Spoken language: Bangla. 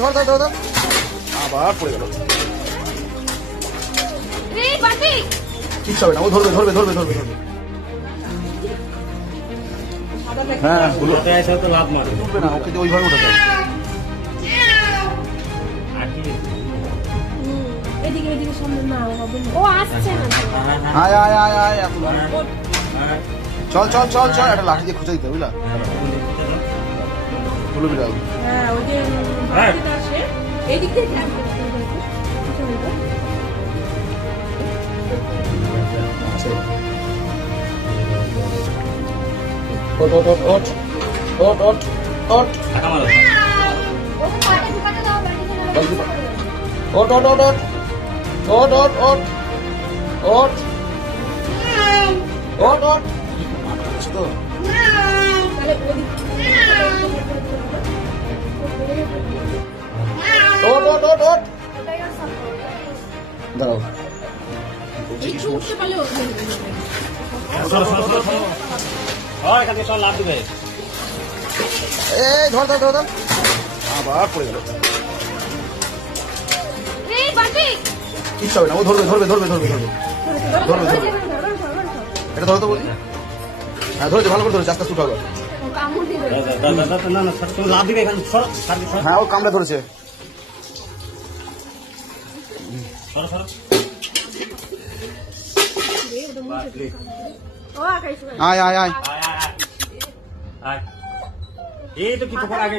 ধর ধর ধর ধর আবার পড়ে গেল কিচ্ছু হবে না ও ধরবে ধরবে ধরবে ধরবে ধরবে হ্যাঁ লাভ মারবে না ওকে ওইভাবে উঠাতে হবে আয় আয় আয় আয় চল চল চল চল একটা লাঠি দিয়ে খুঁজে দিতে বুঝলা বলো বিড়াল ওট ওট ওট ওট ওট ওট ওট ওট ওট ওট ওট ওট ওট ওট ওট ওট তো ওট ওট ওট ওট দাঁড়াও এই ধর ধর ধর ধর আবার পড়ে গেল কিচ্ছু হবে না ও ধরবে ধরবে ধরবে ধরবে ধরবে ধরবে ধরবে এটা ধরো তো বলি হ্যাঁ ধরেছে ভালো করে ধরেছে আস্তে আস্তে উঠাবে হ্যাঁ ও কামড়ে ধরেছে আয় আয় আয় এই তো কিছু আগে